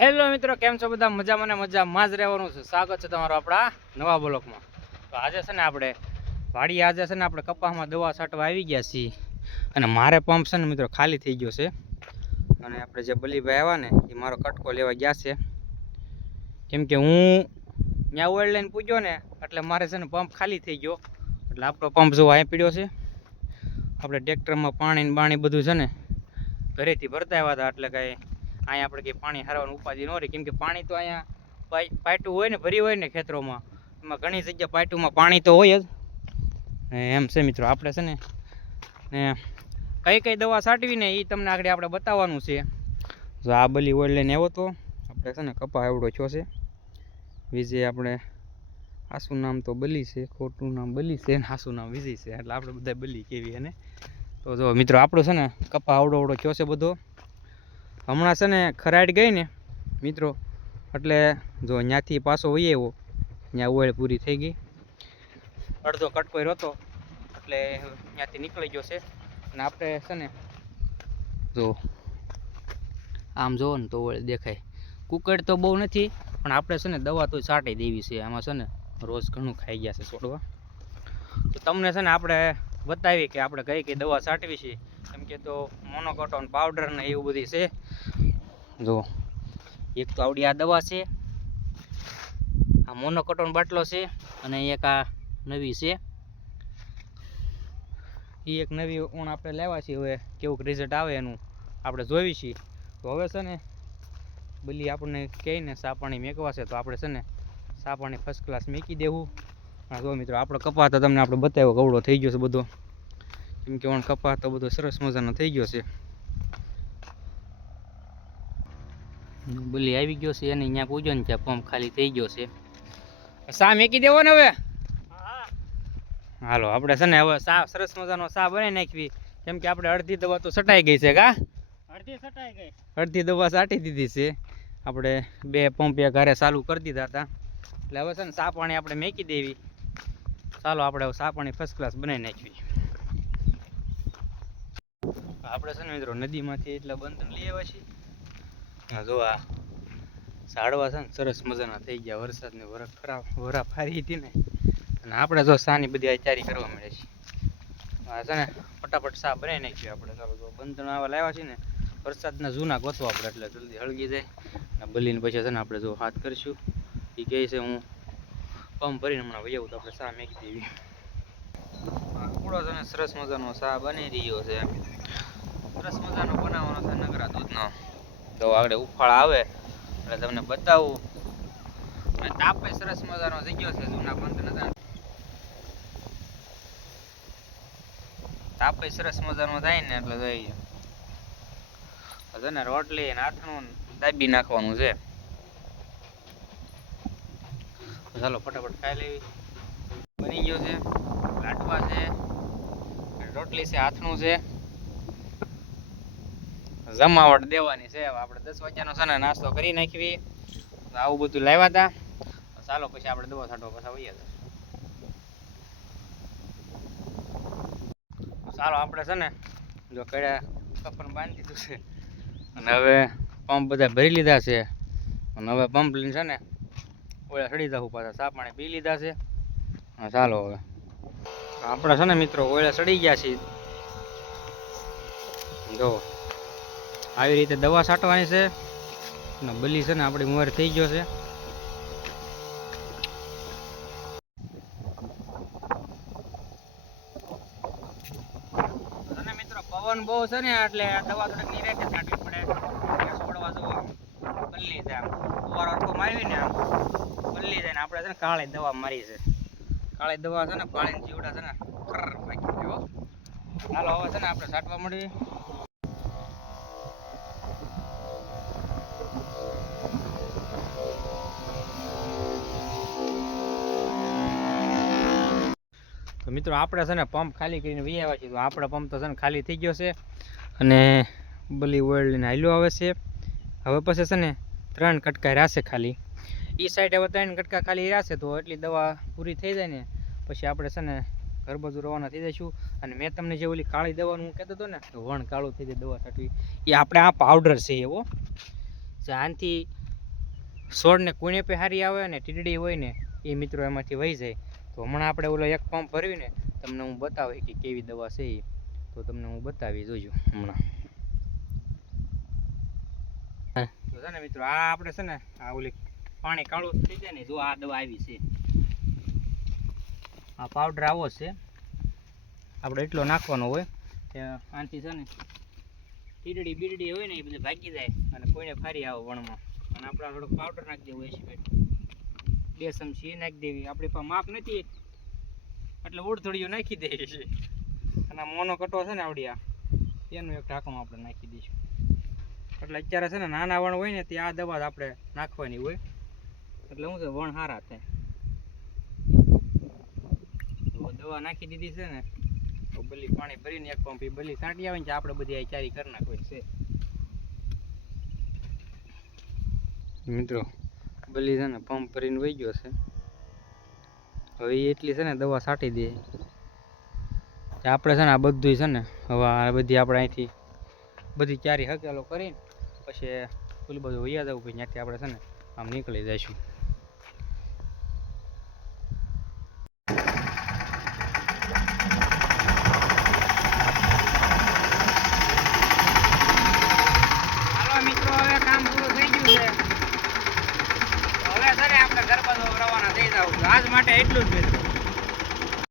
Hello મિત્રો, કેમ છો બધા? મજામાં ને મજામાં જ રહેવાનું છે. સ્વાગત છે તમારું આપણા નવા બ્લોકમાં. તો આજે છે ને આપણે વાડીએ આજે છે ને આપણે કપાસમાં દવા છાંટવા આવી ગયા છીએ. અને મારે પંપ છે ને મિત્રો ખાલી થઈ ગયો છે. અને આપણે જે બલીભાઈ આવ્યા ને એ મારો કટકો લેવા ગયા છે. કેમ કે હું ત્યાં ઓઇલ લઈને પૂગ્યો ને એટલે મારે છે ને પંપ ખાલી થઈ ગયો. એટલે આપણો પંપ જો અહીં પીડ્યો છે. આપણે ટ્રેક્ટરમાં પાણી બધું છે ને ઘરેથી ભરતા આવ્યા હતા. એટલે કાંઈ અહીંયા આપણે કંઈ પાણી હારવાનું ઉપાધિ ન રહી. કેમ કે પાણી તો અહીંયા પાટું હોય ને ભરી હોય ને ખેતરોમાં, એમાં ઘણી જગ્યા પાટુમાં પાણી તો હોય જ. એમ છે મિત્રો, આપણે છે ને કઈ દવા છાંટવી ને એ તમને આગળ આપણે બતાવવાનું છે. જો આ બલી ઓઇલ લઈને આવ્યો તો આપણે છે ને કપા એવડો થયો છે. વિજય આપણે આસુ નામ તો બલી છે, ખોટું નામ બલી છે ને આસુ નામ વિજય છે, એટલે આપણે બધા બલી કેવી. અને તો જો મિત્રો આપણો છે ને કપા આવડો થયો છે બધો. હમણાં છે ને ખરાડ ગઈ ને મિત્રો, એટલે જો ત્યાંથી પાછો વહી આવ્યો, ત્યાં ઓઇલ પૂરી થઈ ગઈ. અડધો કટકો હતો એટલે ત્યાંથી નીકળી ગયો છે. અને આપણે છે ને જો આમ જોવો ને તો ઓઇલ દેખાય. કુકડ તો બહુ નથી, પણ આપણે છે ને દવા તો છાંટી દેવી છે. આમાં છે ને રોજ ઘણું ખાઈ ગયા છે છોડવા. તો તમને છે ને આપણે બતાવી કે આપણે કઈ દવા છાંટવી છે. કેમ કે તો મોનોકોટોન પાવડર ને એવું બધી છે. જો એક તો આવડી આ દવા છે, આ મોનોકોટોન બાટલો છે, અને એક આ નવી છે. એ એક નવી ઊણ આપણે લેવા છીએ. હવે કેવું રિઝલ્ટ આવે એનું આપણે જોઈ છીએ. તો હવે છે ને બલી આપણને કહે ને સા પાણી મેકવા છે, તો આપણે છે ને સા પાણી ફર્સ્ટ ક્લાસ મેકી દેવું. હા જો મિત્રો, આપણો કપા તો તમને આપણે બતાવ્યો કવડો થઈ ગયો છે બધો. કેમ કે ઓણ કપા તો બધો સરસ મજાનો થઈ ગયો છે. બલી આવી ગયો છે અને અહીંયા પૂજો ને ત્યાં પંપ ખાલી થઈ ગયો છે. સા મેકી દેવો ને હવે. હાલો આપણે છે ને હવે સા સરસ મજાનો સા બનાવી નાખવી. કેમ કે આપણે અડધી દવા તો છટાઈ ગઈ છે. અડધી દવા છાંટી દીધી છે. આપણે બે પંપ એક ઘરે ચાલુ કરી દીધા હતા. એટલે હવે છે ને સા પાણી આપણે મેકી દેવી. ચાલો આપણે હવે સા પાણી ફર્સ્ટ ક્લાસ બનાવી નાખવી. આપણે છે ને મિત્રો નદીમાંથી એટલા બંધન લઈ આવ્યા છીએ. જો આ ઝાડવા છે ને સરસ મજાના થઈ ગયા. વરસાદની વરા ફારી હતી ને, અને આપણે જો સાની બધી તૈયારી કરવા મળે છે. આ છે ને ફટાફટ સા બનાવી નાખ્યું આપણે. ચાલો જો બંધન આવા લાવ્યા છે ને વરસાદના જૂના ગોતવા આપણે, એટલે જલ્દી હળગી જાય. અને બલીને પછી છે ને આપણે જો હાથ કરીશું. એ કહે છે હું પંપ ભરીને હમણાં વહી આવું, તો આપણે સા મેકી દેવી. પૂરો છે ને સરસ મજાનો સા બની રહ્યો છે. સરસ મજાનો બનાવવાનો છે નગરા દૂધનો. તો આગળ ઉફાળ આવે એટલે તમને બતાવું. અને તાપે સરસ મજાનો થઈ ગયો છે. જૂના બંધ નતા, તાપે સરસ મજાનો થાય ને એટલે જોઈએ ને રોટલી અને આથણું દાબી નાખવાનું છે. ચાલો ફટાફટ ખાઈ લેવી. બની ગયો છે, લાડવા છે, રોટલી છે, આથણું છે, જમાવટ દેવાની છે. હવે આપણે 10 વાગ્યાનો છે ને નાસ્તો કરી નાખવી. આવું બધું લાવ્યા હતા. ચાલો પછી આપણે દવા છાંટવા પાછા વહીએ. ચાલો આપણે છે ને જો કડ્યા કપન બાંધી દીધું છે, અને હવે પંપ બધા ભરી લીધા છે. અને હવે પંપ લઈને છે ને ઓળા સડી જવું પાછા. સા પાણી પી લીધા છે. હા ચાલો હવે આપણે છે ને મિત્રો ઓળા સડી ગયા છીએ. જો આવી રીતે દવા છાંટવાની છે. અને બલી છે ને આપણી ઉંમર થઈ ગયો છે. અને મિત્રો પવન બહુ છે ને એટલે દવા થોડીક નિરાતે છાંટવી પડે. છોડવા જો બદલી જાય, ફુવારો અડકો મારવી ને આમ બદલી જાય ને. આપણે છે ને કાળી દવા મારી છે. કાળી દવા છે ને પાણીની જીવડા છે ને ફાંકી દેવો. ચાલો હવે છે ને આપણે છાંટવા મળીએ. તો મિત્રો આપણે છે ને પંપ ખાલી કરીને વી આવ્યા છીએ. તો આપણો પંપ તો છે ને ખાલી થઈ ગયો છે. અને બલી ઓઇલ લઈને હાલ્યો આવે છે. હવે પછી છે ને 3 કટકા રહેશે ખાલી. એ સાઈડ હવે 3 કટકા ખાલી રહેશે. તો એટલી દવા પૂરી થઈ જાય ને પછી આપણે છે ને ઘર બાજુ રવાના થઈ જઈશું. અને મેં તમને જે ઓલી કાળી દવાનું કહેતો હતો ને વણ કાળું થઈ જાય દવા છાંટવી, એ આપણે આ પાવડર છે એવો. આનાથી છોડને કુણે પે હારી આવે ને ટીડડી હોય ને એ મિત્રો એમાંથી વહી જાય. તો હમણાં આપણે ઓલો એક પંપ ભરવીને તમને હું બતાવી કે કેવી દવા છે એ, તો તમને હું બતાવી જોજો હમણાં. તો છે ને મિત્રો આ આપણે છે ને આ ઓલી પાણી કાળું થઈ જાય ને, જો આ દવા આવી છે, આ પાવડર આવો છે, આપણે એટલો નાખવાનો હોય કે આનાથી છે ને ટીડડી બીડડી હોય ને એ બધું ભાગી જાય અને કોઈને ફારી આવે વણમાં. અને આપણે થોડોક પાવડર નાખી દેવો એસિડ, 2 ચમચી નાખી દેવી. આપણી પાસે માપ નથી એટલે ઉડથોડીઓ નાખી દઈએ છીએ. અને મોનો કટો છે ને આવડી આ એનું એક ઢાંકણું આપણે નાખી દઈશું. એટલે અત્યારે છે ને નાના વણ હોય ને ત્યાં આ દવા આપણે નાખવાની હોય, એટલે શું છે વણ સારા થાય. તો દવા નાખી દીધી છે ને, તો બલી પાણી ભરીને એક પંપ એ બલી છાંટી આવે ને આપણે બધી આ ચારી કરી નાખવી છે. મિત્રો બલી છે ને પંપ ભરીને વહી ગયો છે. હવે એટલી છે ને દવા છાંટી દે. આપણે છે ને આ બધું છે ને હવે આ બધી આપણે અહીંથી બધી ચારી હકેલો કરીને પછી પેલું બધું વૈયા જવું પછી ત્યાંથી આપણે છે ને આમ નીકળી જઈશું. હાલો મિત્રો હવે કામ પૂરું થઈ ગયું છે. હવે છે ને આપણે ઘર બાજુ રવાના થઈ જવું. આજ માટે એટલું જ.